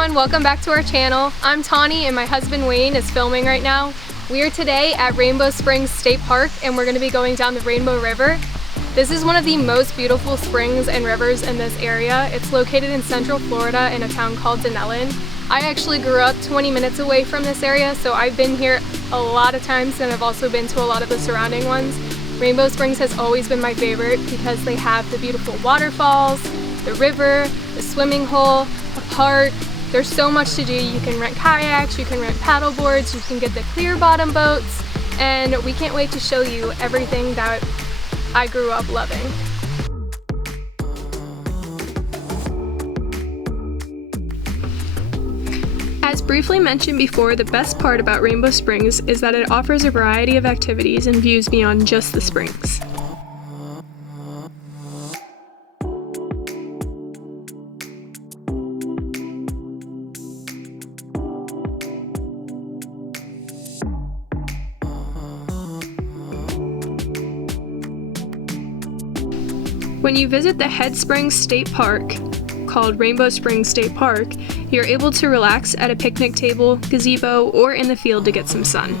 everyone, welcome back to our channel. I'm Tawny and my husband Wayne is filming right now. We are today at Rainbow Springs State Park and we're going to be going down the Rainbow River. This is one of the most beautiful springs and rivers in this area. It's located in central Florida in a town called Dunnellon. I actually grew up 20 minutes away from this area, so I've been here a lot of times and I've also been to a lot of the surrounding ones. Rainbow Springs has always been my favorite because they have the beautiful waterfalls, the river, the swimming hole, a park. There's so much to do. You can rent kayaks, you can rent paddle boards, you can get the clear bottom boats, and we can't wait to show you everything that I grew up loving. As briefly mentioned before, the best part about Rainbow Springs is that it offers a variety of activities and views beyond just the springs. When you visit the Head Springs State Park, called Rainbow Springs State Park, you're able to relax at a picnic table, gazebo, or in the field to get some sun.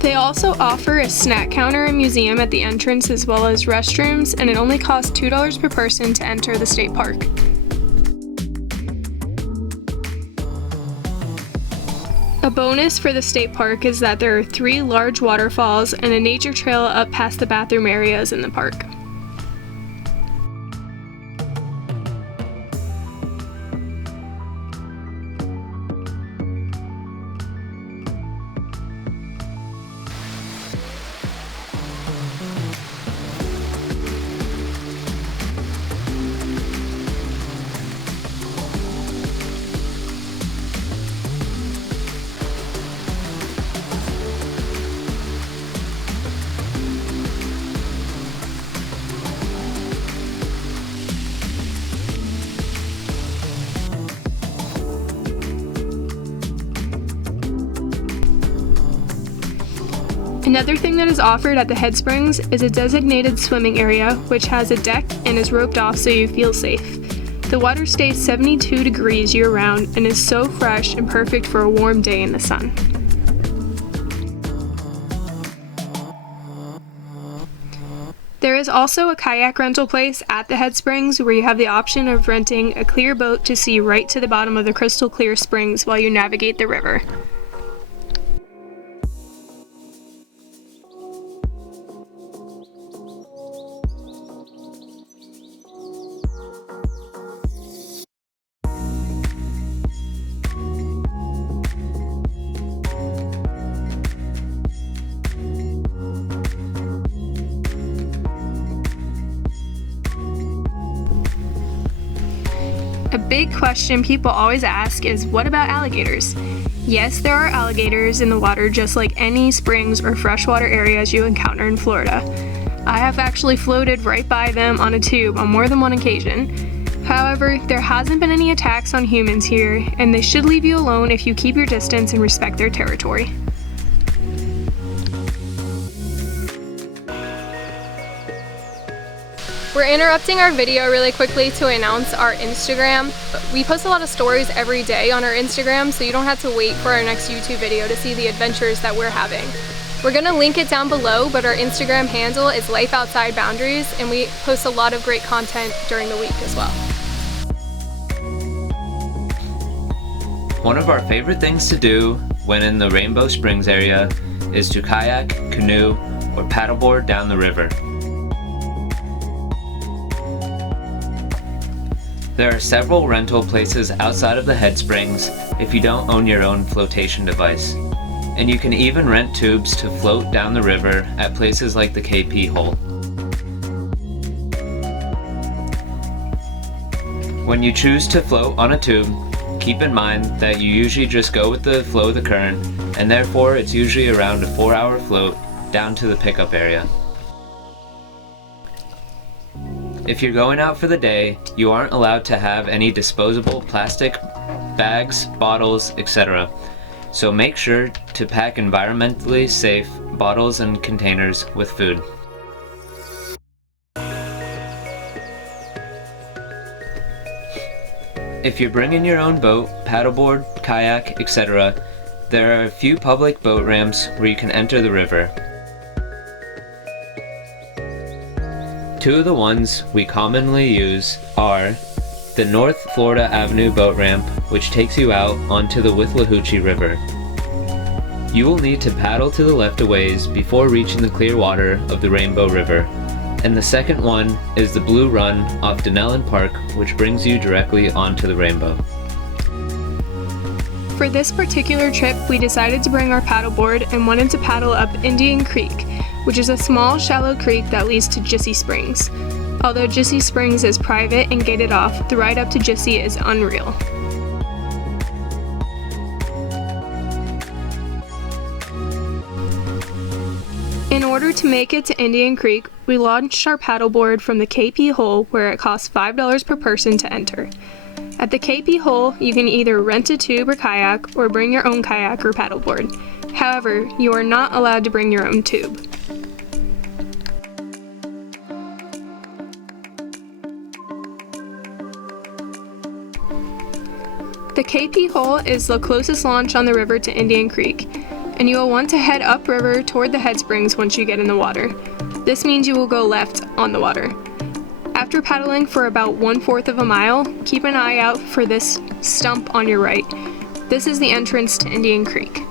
They also offer a snack counter and museum at the entrance as well as restrooms, and it only costs $2 per person to enter the state park. A bonus for the state park is that there are 3 large waterfalls and a nature trail up past the bathroom areas in the park. Another thing that is offered at the Head Springs is a designated swimming area, which has a deck and is roped off so you feel safe. The water stays 72 degrees year-round and is so fresh and perfect for a warm day in the sun. There is also a kayak rental place at the Head Springs where you have the option of renting a clear boat to see right to the bottom of the crystal clear springs while you navigate the river. A big question people always ask is, what about alligators? Yes, there are alligators in the water just like any springs or freshwater areas you encounter in Florida. I have actually floated right by them on a tube on more than one occasion. However, there hasn't been any attacks on humans here, and they should leave you alone if you keep your distance and respect their territory. We're interrupting our video really quickly to announce our Instagram. We post a lot of stories every day on our Instagram, so you don't have to wait for our next YouTube video to see the adventures that we're having. We're gonna link it down below, but our Instagram handle is Life Outside Boundaries, and we post a lot of great content during the week as well. One of our favorite things to do when in the Rainbow Springs area is to kayak, canoe, or paddleboard down the river. There are several rental places outside of the Head Springs if you don't own your own flotation device. And you can even rent tubes to float down the river at places like the KP hole. When you choose to float on a tube, keep in mind that you usually just go with the flow of the current, and therefore it's usually around a 4-hour float down to the pickup area. If you're going out for the day, you aren't allowed to have any disposable plastic bags, bottles, etc. So make sure to pack environmentally safe bottles and containers with food. If you're bringing your own boat, paddleboard, kayak, etc., there are a few public boat ramps where you can enter the river. Two of the ones we commonly use are the North Florida Avenue boat ramp, which takes you out onto the Withlacoochee River. You will need to paddle to the left a ways before reaching the clear water of the Rainbow River. And the second one is the Blue Run off Dunnellon Park, which brings you directly onto the rainbow. For this particular trip, we decided to bring our paddleboard and wanted to paddle up Indian Creek, which is a small, shallow creek that leads to Jissy Springs. Although Jissy Springs is private and gated off, the ride up to Jissy is unreal. In order to make it to Indian Creek, we launched our paddleboard from the KP hole where it costs $5 per person to enter. At the KP hole, you can either rent a tube or kayak or bring your own kayak or paddleboard. However, you are not allowed to bring your own tube. The KP hole is the closest launch on the river to Indian Creek, and you will want to head upriver toward the head springs once you get in the water. This means you will go left on the water. After paddling for about 1/4 of a mile, keep an eye out for this stump on your right. This is the entrance to Indian Creek.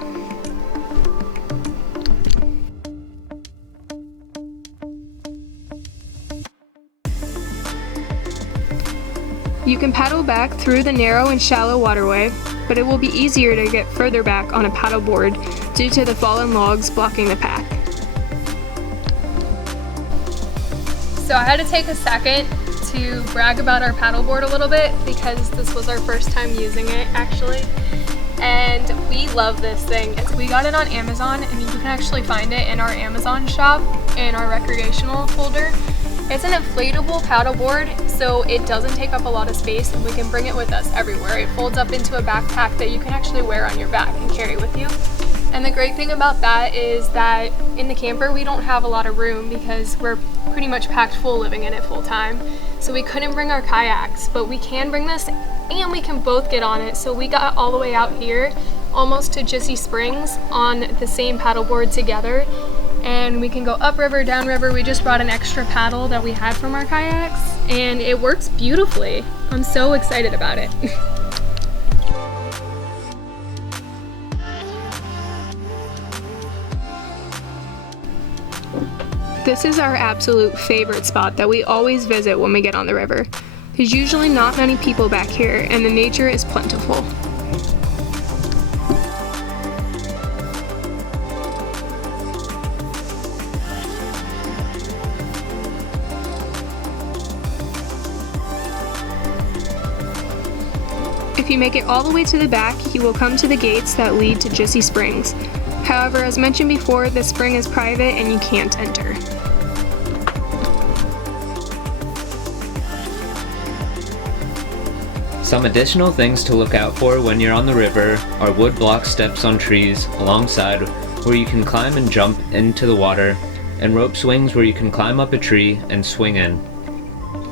You can paddle back through the narrow and shallow waterway, but it will be easier to get further back on a paddleboard due to the fallen logs blocking the path. So I had to take a second to brag about our paddleboard a little bit because this was our first time using it actually. And we love this thing. We got it on Amazon and you can actually find it in our Amazon shop in our recreational folder. It's an inflatable paddleboard, so it doesn't take up a lot of space and we can bring it with us everywhere. It folds up into a backpack that you can actually wear on your back and carry with you. And the great thing about that is that in the camper we don't have a lot of room because we're pretty much packed full living in it full time. So we couldn't bring our kayaks, but we can bring this and we can both get on it. So we got all the way out here, almost to Jissy Springs on the same paddleboard together. And we can go upriver, downriver. We just brought an extra paddle that we had from our kayaks and it works beautifully. I'm so excited about it. This is our absolute favorite spot that we always visit when we get on the river. There's usually not many people back here and the nature is plentiful. If you make it all the way to the back, you will come to the gates that lead to Jissy Springs. However, as mentioned before, the spring is private and you can't enter. Some additional things to look out for when you're on the river are wood block steps on trees alongside where you can climb and jump into the water, and rope swings where you can climb up a tree and swing in.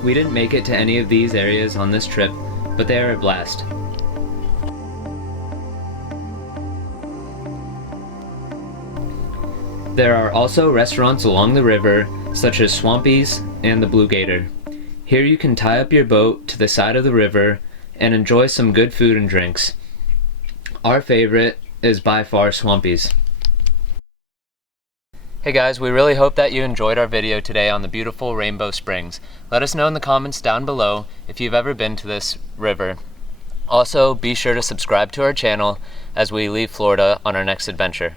We didn't make it to any of these areas on this trip, but they are a blast. There are also restaurants along the river, such as Swampy's and the Blue Gator. Here you can tie up your boat to the side of the river and enjoy some good food and drinks. Our favorite is by far Swampy's. Hey guys, we really hope that you enjoyed our video today on the beautiful Rainbow Springs. Let us know in the comments down below if you've ever been to this river. Also, be sure to subscribe to our channel as we leave Florida on our next adventure.